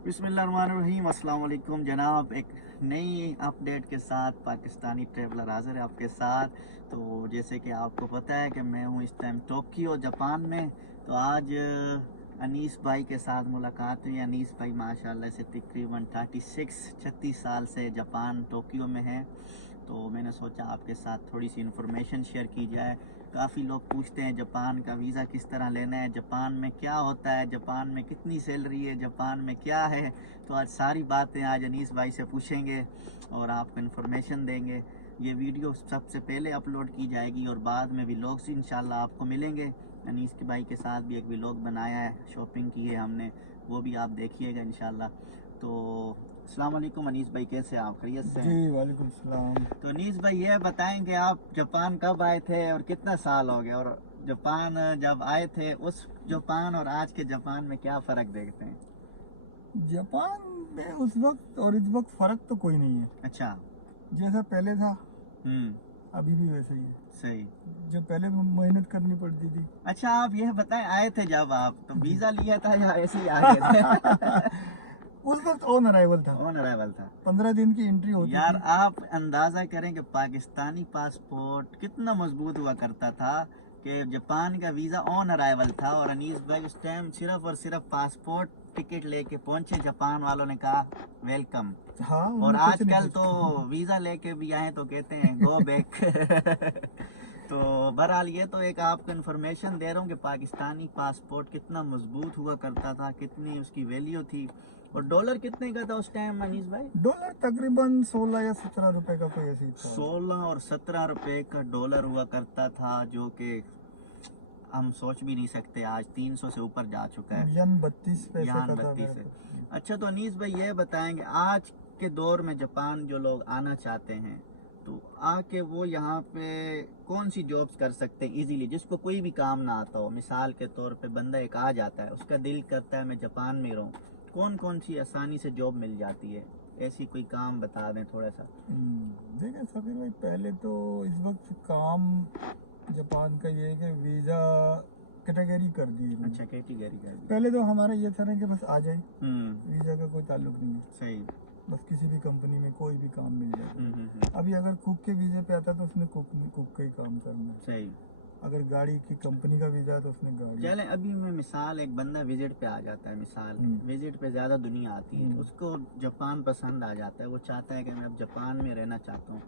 बिस्मिल्लाहिर्रहमानिर्रहीम। अस्सलाम वालेकुम जनाब। एक नई अपडेट के साथ पाकिस्तानी ट्रैवलर हाज़िर है आपके साथ। तो जैसे कि आपको पता है कि मैं हूँ इस टाइम टोक्यो जापान में। तो आज अनीस भाई के साथ मुलाकात हुई। अनीस भाई माशाल्लाह से तकरीबन 36 साल से जापान टोक्यो में है। तो मैंने सोचा आपके साथ थोड़ी सी इन्फॉर्मेशन शेयर की जाए। काफ़ी लोग पूछते हैं जापान का वीज़ा किस तरह लेना है, जापान में क्या होता है, जापान में कितनी सैलरी है, जापान में क्या है। तो आज सारी बातें आज अनीस भाई से पूछेंगे और आपको इन्फॉर्मेशन देंगे। ये वीडियो सबसे पहले अपलोड की जाएगी और बाद में व्लॉग्स इंशाल्लाह आपको मिलेंगे। अनीस के भाई के साथ भी एक व्लॉग बनाया है, शॉपिंग की है हमने, वो भी आप देखिएगा इंशाल्लाह। तो अस्सलाम वालेकुम अनीस भाई, कैसे हैं आप? खैरियत से हैं? जी वालेकुम सलाम। तो अनीस भाई ये बताएं कि आप जापान कब आए थे और कितना साल हो गया, और जापान जब आए थे उस जापान और आज के जापान में क्या फ़र्क देखते हैं? जापान में उस वक्त और इस वक्त फर्क तो कोई नहीं है। अच्छा। जैसा पहले था हम्म। अभी भी वैसा ही है। सही। जब पहले मेहनत करनी पड़ती थी। अच्छा, आप यह बताएं, आए थे जब आप तो जी। वीज़ा लिया था या ऐसे ही आ गए थे? उस वक्त ऑन अराइवल था। ऑन अराइवल था। 15 दिन की एंट्री होती यार थी। आप अंदाज़ा करें कि पाकिस्तानी पासपोर्ट कितना मजबूत हुआ करता था कि जापान का वीज़ा ऑन अराइवल था, और अनीस भाई उस टाइम सिर्फ और सिर्फ पासपोर्ट टिकट लेके पहुंचे, जापान वालों ने कहा वेलकम। हाँ, और उन्होंने कुछ नहीं आजकल तो पूछा। वीज़ा लेके भी आए तो कहते हैं गो बैक। तो बहरहाल ये तो एक आपको इन्फॉर्मेशन दे रहा हूँ कि पाकिस्तानी पासपोर्ट कितना मजबूत हुआ करता था, कितनी उसकी वैल्यू थी। और डॉलर कितने का था उस टाइम अनीस भाई? डॉलर तकरीबन 16 या 17 रुपए का कोई ऐसी था। 16 और 17 रुपए का डॉलर हुआ करता था, जो कि हम सोच भी नहीं सकते आज 300 से ऊपर जा चुका है। यन 32 पैसे यहाँ का था 32 मेरे है। पास। अच्छा, तो अनीस भाई ये बताएंगे आज के दौर में जापान जो लोग आना चाहते हैं तो आके वो यहाँ पे कौन सी जॉब्स कर सकते हैं इजीली, जिसको कोई भी काम ना आता हो? मिसाल के तौर पे बंदा एक आ जाता है, उसका दिल करता है मैं जापान में रहूँ, कौन कौन सी आसानी से जॉब मिल जाती है? ऐसी कोई काम बता दें थोड़ा सा। देखिए सफीर भाई, पहले तो इस वक्त काम जापान का ये है कि वीज़ा कैटेगरी कर दी इन्होंने। अच्छा, कैटेगरी कर दी। पहले तो हमारा ये था ना कि बस आ जाए, हम्म। वीज़ा का कोई ताल्लुक नहीं है, सही। बस किसी भी कंपनी में कोई भी काम मिल जाए। हम्म। अभी अगर कुक के वीज़े पे आता है तो उसने कुक का ही काम करना है। सही। अगर गाड़ी की कंपनी का वीज़ा है तो उसने गाड़ी। चले अभी मैं मिसाल, एक बंदा विजिट पे आ जाता है, मिसाल विजिट पे ज़्यादा दुनिया आती है, उसको जापान पसंद आ जाता है, वो चाहता है कि मैं अब जापान में रहना चाहता हूँ।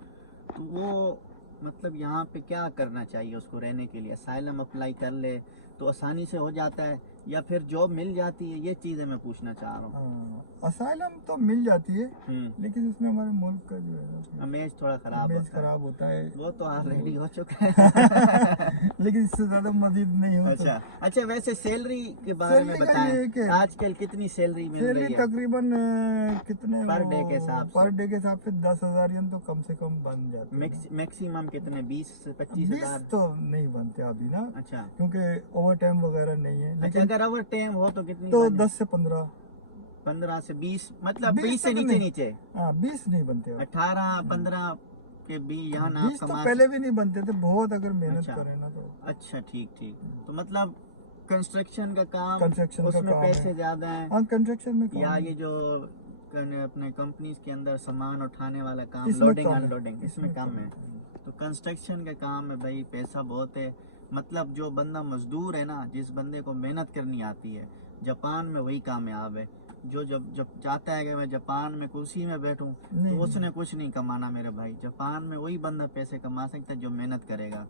तो वो मतलब यहाँ पे क्या करना चाहिए उसको रहने के लिए? असाइलम अप्लाई कर ले तो आसानी से हो जाता है, या फिर जॉब मिल जाती है? ये चीज़ें मैं पूछना चाह रहा हूँ। असाइलम तो मिल जाती है, लेकिन उसमें हमारे मुल्क का जो है इमेज थोड़ा ख़राब इमेज होता है। खराब होता है। वो तो ऑलरेडी हो चुका है। लेकिन इससे ज्यादा मजीद नहीं हो अच्छा। अच्छा, वैसे सैलरी के बारे में सैलरी का ये है बताएं, कि आजकल कितनी सैलरी मिल सैलरी रही है? तकरीबन कितने पर डे के हिसाब से? पर डे के हिसाब से 10,000 यन तो कम से कम बन जाते हैं। मैक्सिमम कितने, 20 से 25 20 हजार? तो नहीं बनते अभी ना। अच्छा। क्योंकि ओवर टाइम वगैरह नहीं है, अच्छा, लेकिन अगर ओवर टाइम हो तो कितनी तो बने? 10 से 15। 15 से 20, मतलब 20 20 से तक नीचे नहीं। नीचे? हाँ, 20 नहीं बनते अब। 18 15 के भी यहाँ आप 20 तो कमा पहले भी नहीं बनते थे, बहुत अगर मेहनत अच्छा। करें ना तो। अच्छा, ठीक ठीक। तो मतलब कंस्ट्रक्शन का काम, कंस्ट्रक्शन का उसमें काम है। पैसे ज्यादा हैं? हाँ, कंस्ट्रक्शन में या काम ये है। जो अपने कंपनीज के अंदर सामान उठाने वाला काम, इसमें लोडिंग कम है। अनलोडिंग, इसमें कम है? तो कंस्ट्रक्शन का काम है भाई, पैसा बहुत है। मतलब जो बंदा मजदूर है ना, जिस बंदे को मेहनत करनी आती है, जापान में वही कामयाब है। जो जब जब चाहता है कि मैं जापान में कुर्सी में बैठूं, तो उसने कुछ नहीं कमाना मेरे भाई। जापान में वही बंदा पैसे कमा सकता है जो मेहनत करेगा।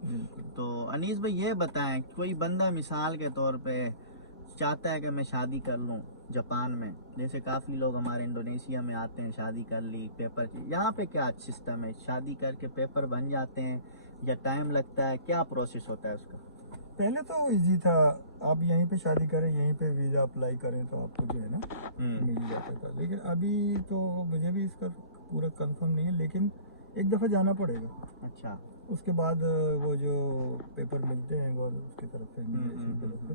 तो अनीस भाई ये बताएं, कोई बंदा मिसाल के तौर पे चाहता है कि मैं शादी कर लूं जापान में, जैसे काफ़ी लोग हमारे इंडोनेशिया में आते हैं, शादी कर ली, पेपर की, यहाँ पे क्या सिस्टम है? शादी करके पेपर बन जाते हैं या टाइम लगता है? क्या प्रोसेस होता है उसका? पहले तो इजी था, आप यहीं पे शादी करें, यहीं पे वीज़ा अप्लाई करें तो आपको जो है ना मिल जाता था। लेकिन अभी तो मुझे भी इसका पूरा कंफर्म नहीं है, लेकिन एक दफ़ा जाना पड़ेगा। अच्छा। उसके बाद वो जो पेपर मिलते हैं गवर्नमेंट की तरफ से, इमिग्रेशन की तरफ से,